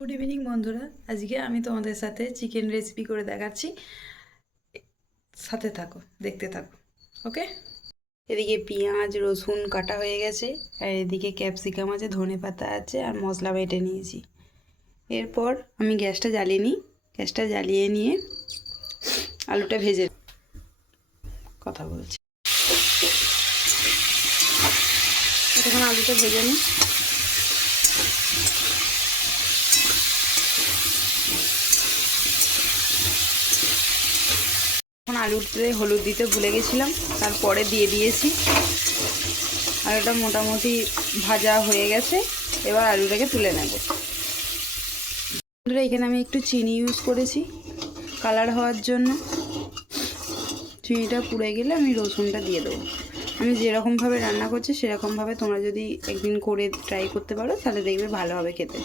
Good evening বন্ধুরা। আজকে আমি তোমাদের সাথে চিকেন রেসিপি করে দেখাচ্ছি। সাথে থাকো, দেখতে থাকো ওকে এদিকে পেঁয়াজ, রসুন কাটা হয়ে গেছে, আর এদিকে ক্যাপসিকাম আছে, ধনে পাতা আছে, আর মশলা বেটে নিয়েছি। এরপর আমি গ্যাসটা জ্বালিয়ে নিই। গ্যাসটা জ্বালিয়ে নিয়ে আলুটা ভেজে কথা বলছি। তখন আলুটা ভেজে নিই। আলুতে হলুদ দিতে ভুলে গেছিলাম, তারপরে দিয়ে দিয়েছি। আলুটা মোটামুটি ভাজা হয়ে গেছে, এবার আলুটাকে তুলে নেব। বন্ধুরা, এখানে আমি একটু চিনি ইউজ করেছি কালার হওয়ার জন্য। চিনিটা পুড়ে গেলে আমি রসুনটা দিয়ে দেবো। আমি যেরকমভাবে রান্না করছি, সেরকমভাবে তোমরা যদি একদিন করে ট্রাই করতে পারো, তাহলে দেখবে ভালো হবে খেতে।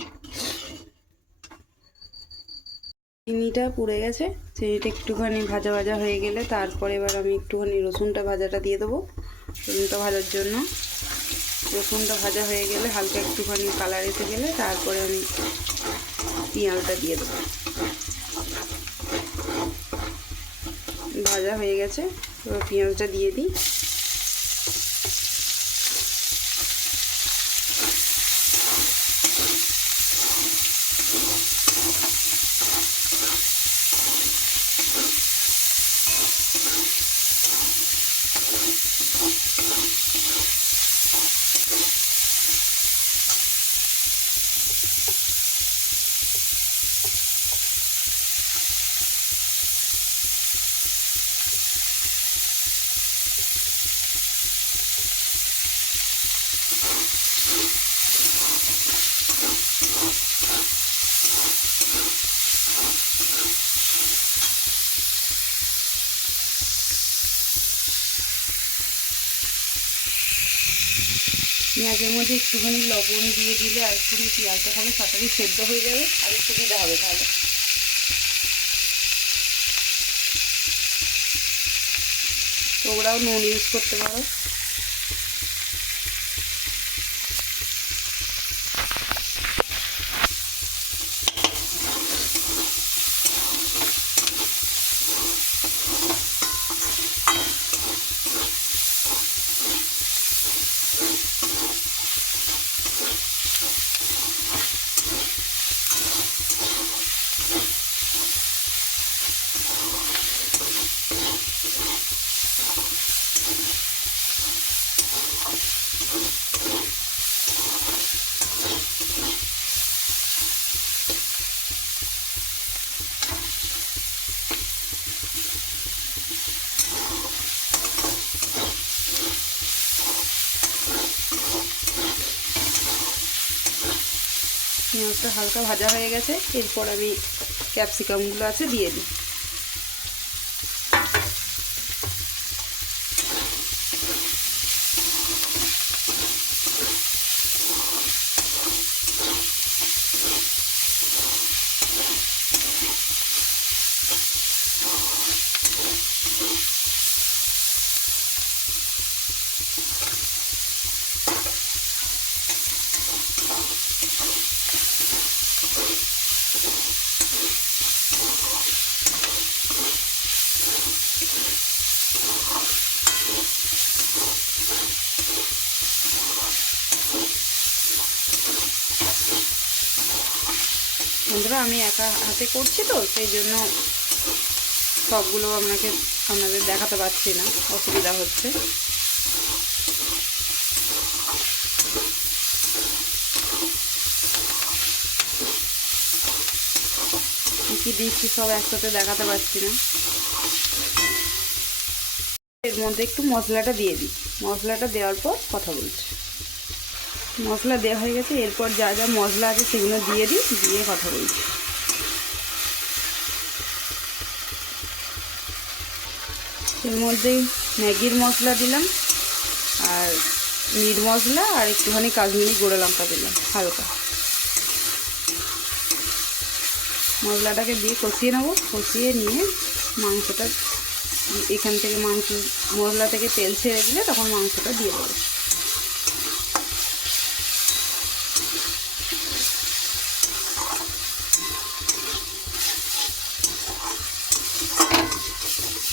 চিনিটা পুড়ে গেছে, চিনিটা একটুখানি ভাজা ভাজা হয়ে গেলে তারপরে এবার আমি একটুখানি রসুনটা ভাজাটা দিয়ে দেবো। রসুনটা ভাজার জন্য। রসুনটা ভাজা হয়ে গেলে হালকা একটুখানি কালার এসে গেলে তারপরে আমি পেঁয়াজটা দিয়ে দেবো। ভাজা হয়ে গেছে, এবার পেঁয়াজটা দিয়ে দিই। পেঁয়াজের মধ্যে একটুখানি লবণ দিয়ে দিলে আর একটুখানি পেঁয়াজটা তাহলে তাড়াতাড়ি সেদ্ধ হয়ে যাবে আর সুবিধা হবে তাহলে। তো ওরাও নুন ইউজ করতে পারো। পেঁয়াজটা হালকা ভাজা হয়ে গেছে। এরপর আমি ক্যাপসিকামগুলো আছে দিয়ে দিই। বন্ধুরা, আমি একা হাতে করছি তো, সেই জন্য সবগুলো আপনাকে আপনাদের দেখাতে পারছি না, অসুবিধা হচ্ছে। কি দিচ্ছি সব একসাথে দেখাতে পারছি না। এর মধ্যে একটু মশলাটা দিয়ে দিই। মশলাটা দেওয়ার পর কথা বলছি। মশলা দেওয়া হয়ে গেছে, এরপর যা যা মশলা আছে সেগুলো দিয়ে দিই, দিয়ে কথা বলছি। এর মধ্যে ম্যাগির মশলা দিলাম, আর মিট মশলা, আর একটুখানি কাশ্মীরি গুঁড়ো লঙ্কা দিলাম, হালকা। মশলাটাকে দিয়ে কষিয়ে নেব, কষিয়ে নিয়ে মাংসটা, এখান থেকে মাংস, মশলা থেকে তেল ছেড়ে দিলে তখন মাংসটা দিয়ে দেবো।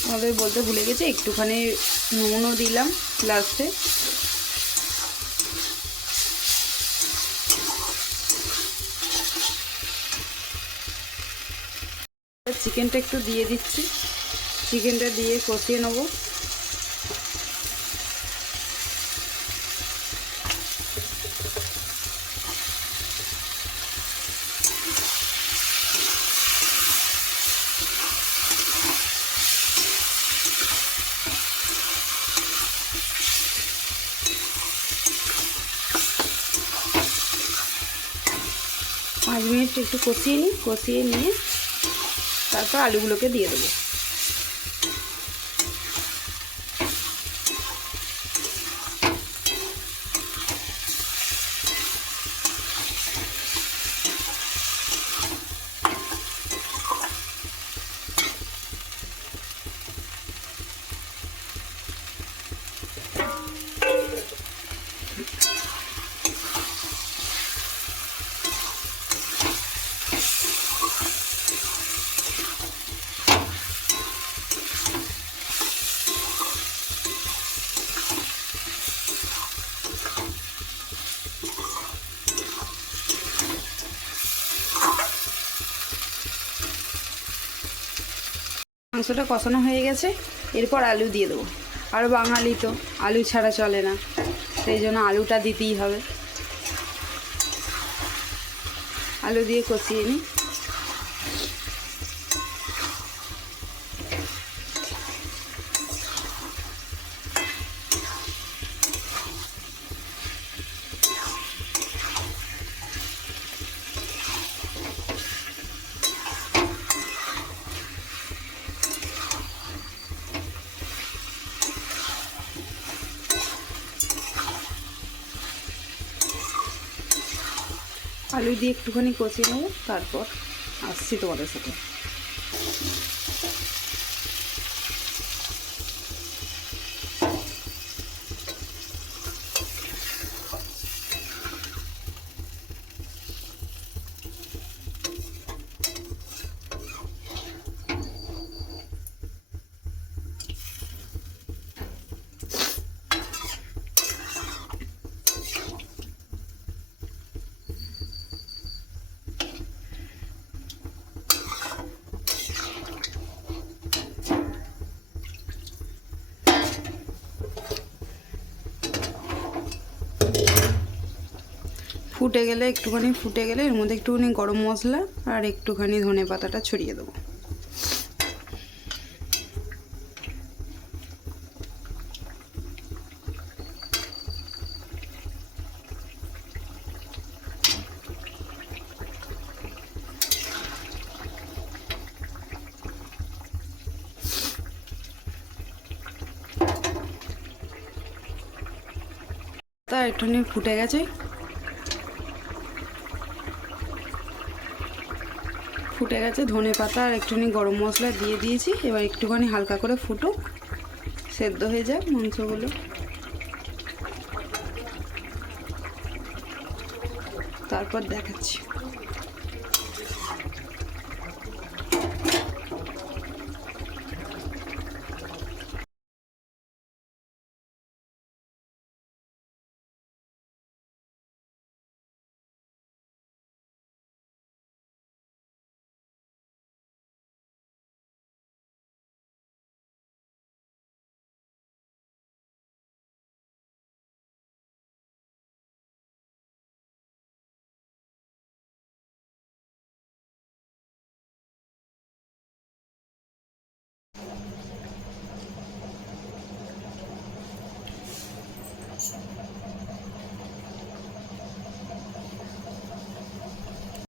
আমাদের বলতে ভুলে গেছে, একটুখানি নুনও দিলাম লাস্টে চিকেনটা একটু দিয়ে দিচ্ছি। চিকেনটা দিয়ে কষিয়ে নেব। পাঁচ মিনিট একটু কষিয়ে নিই কষিয়ে নিয়ে তারপর আলুগুলোকে দিয়ে দেবো। মাংসটা কষানো হয়ে গেছে, এরপর আলু দিয়ে দেবো। আর বাঙালি তো, আলু ছাড়া চলে না, সেই জন্য আলুটা দিতেই হবে। আলু দিয়ে কষিয়ে নিই। আলু দিয়ে একটুখানি কষিয়ে নেব তারপর আসছি তোমাদের সাথে। ফুটে গেলে, একটুখানি ফুটে গেলে, এর মধ্যে একটুখানি গরম মশলা আর একটুখানি ধনে পাতাটা ছড়িয়ে দেবো। তা একটুখানি ফুটে গেছে। ফুটে গেছে, ধনে পাতা আর একটুখানি গরম মশলা দিয়ে দিয়েছি। এবার একটুখানি হালকা করে ফুটো সেদ্ধ হয়ে যাক মাংসগুলো। তারপর দেখাচ্ছি।